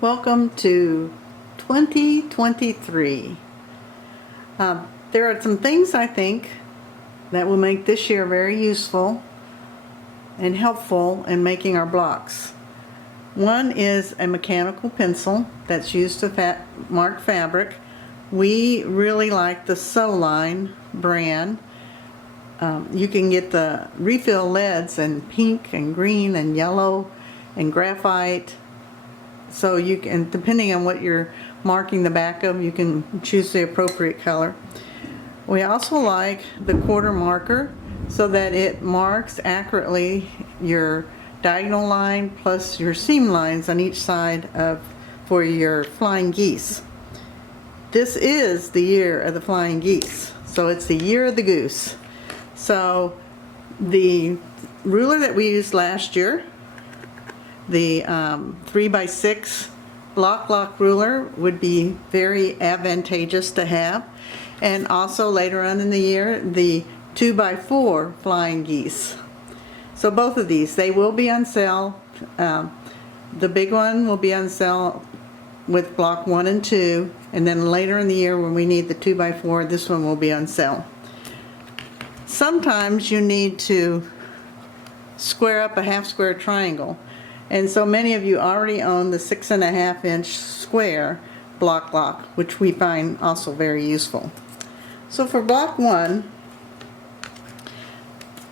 Welcome to 2023. There are some things I think that will make this year very useful and helpful in making our blocks. One is a mechanical pencil that's used to mark fabric. We really like the Soline brand. You can get the refill leads in pink and green and yellow and graphite. So you can, depending on what you're marking the back of, you can choose the appropriate color. We also like the quarter marker so that it marks accurately your diagonal line plus your seam lines on each side for your flying geese. This is the year of the flying geese, so it's the year of the goose. So the ruler that we used last year, the 3x6 block ruler, would be very advantageous to have. And also later on in the year, the 2x4 flying geese. So both of these, they will be on sale. The big one will be on sale with block 1 and 2, and then later in the year when we need the 2x4, this one will be on sale. Sometimes you need to square up a half square triangle. And so many of you already own the 6.5 inch square block lock, which we find also very useful. So for block 1,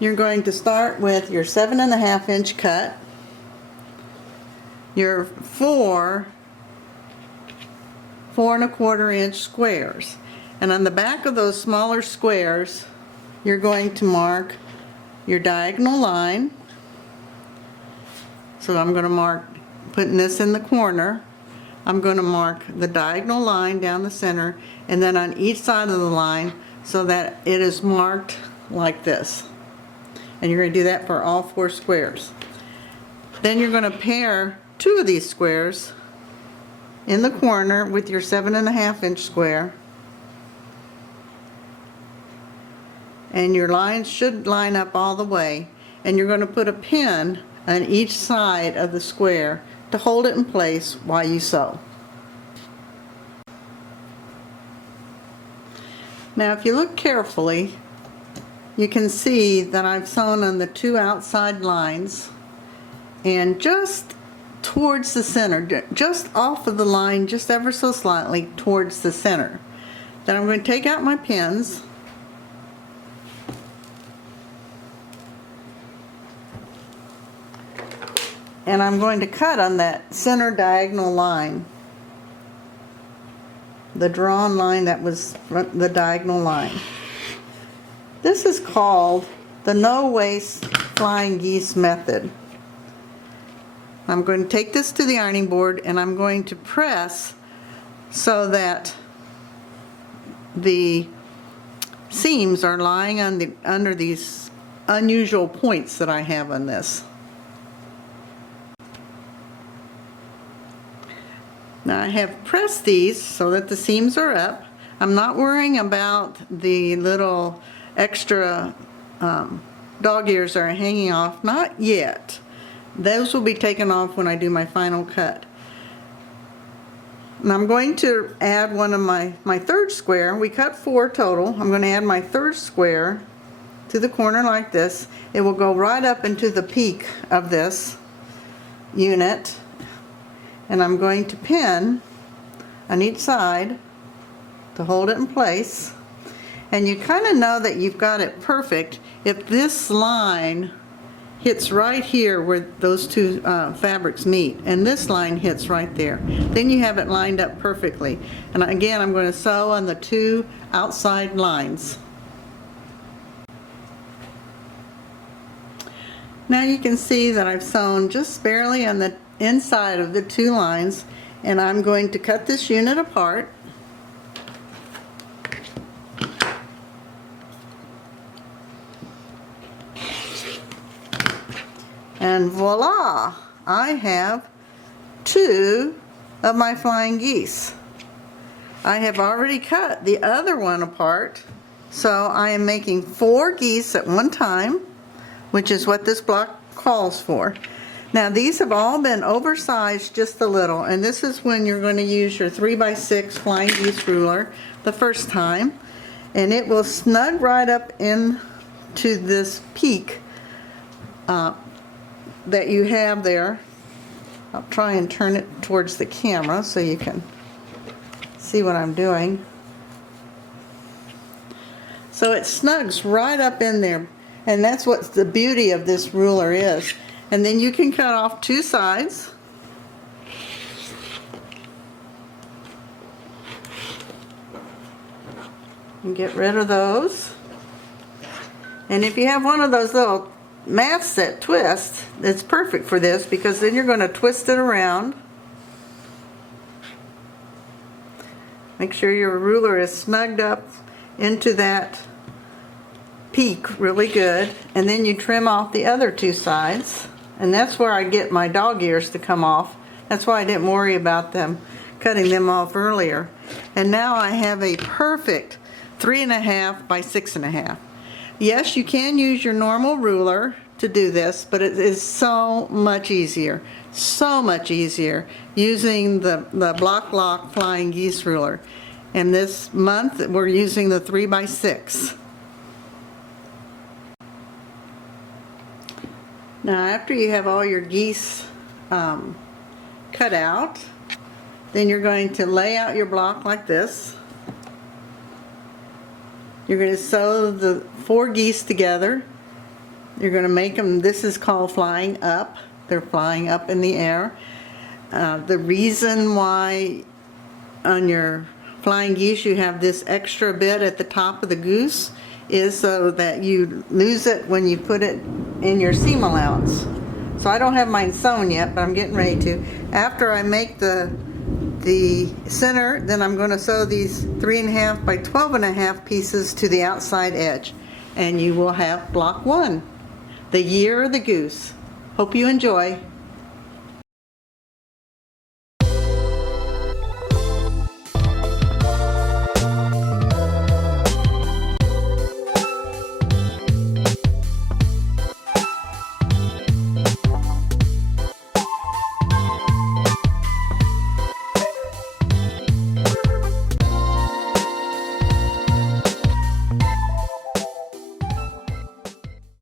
you're going to start with your 7.5 inch cut, your 4 4.25 inch squares. And on the back of those smaller squares, you're going to mark your diagonal line. So I'm going to mark, putting this in the corner, I'm going to mark the diagonal line down the center and then on each side of the line so that it is marked like this. And you're going to do that for all 4 squares. Then you're going to pair 2 of these squares in the corner with your 7.5 inch square. And your lines should line up all the way. And you're going to put a pin on each side of the square to hold it in place while you sew. Now if you look carefully, you can see that I've sewn on the 2 outside lines and just towards the center, just off of the line, just ever so slightly towards the center. Then I'm going to take out my pins. And I'm going to cut on that center diagonal line, the drawn line that was the diagonal line. This is called the no-waste flying geese method. I'm going to take this to the ironing board and I'm going to press so that the seams are lying on under these unusual points that I have on this. Now I have pressed these so that the seams are up. I'm not worrying about the little extra dog ears that are hanging off, not yet. Those will be taken off when I do my final cut. And I'm going to add one of my 3rd square. We cut 4 total. I'm going to add my 3rd square to the corner like this. It will go right up into the peak of this unit. And I'm going to pin on each side to hold it in place. And you kind of know that you've got it perfect if this line hits right here where those 2 fabrics meet, and this line hits right there. Then you have it lined up perfectly. And again, I'm going to sew on the 2 outside lines. Now you can see that I've sewn just barely on the inside of the 2 lines, and I'm going to cut this unit apart. And voila! I have 2 of my flying geese. I have already cut the other one apart, so I am making 4 geese at one time, which is what this block calls for. Now these have all been oversized just a little, and this is when you're going to use your 3x6 flying geese ruler the first time, and it will snug right up into this peak that you have there. I'll try and turn it towards the camera so you can see what I'm doing. So it snugs right up in there, and that's what the beauty of this ruler is. And then you can cut off two sides. And get rid of those. And if you have one of those little mats that twist, it's perfect for this, because then you're going to twist it around. Make sure your ruler is snugged up into that peak really good, and then you trim off the other two sides, and that's where I get my dog ears to come off. That's why I didn't worry about them cutting them off earlier. And now I have a perfect 3.5 by 6.5. Yes, you can use your normal ruler to do this, but it is so much easier using the Block Lock Flying Geese ruler. And this month we're using the 3x6. Now after you have all your geese cut out, then you're going to lay out your block like this. You're going to sew the 4 geese together. You're going to make them, this is called flying up. They're flying up in the air. The reason why on your flying geese you have this extra bit at the top of the goose is so that you lose it when you put it in your seam allowance. So I don't have mine sewn yet, but I'm getting ready to. After I make the center, then I'm going to sew these 3.5 by 12.5 pieces to the outside edge, and you will have block 1, the year of the goose. Hope you enjoy.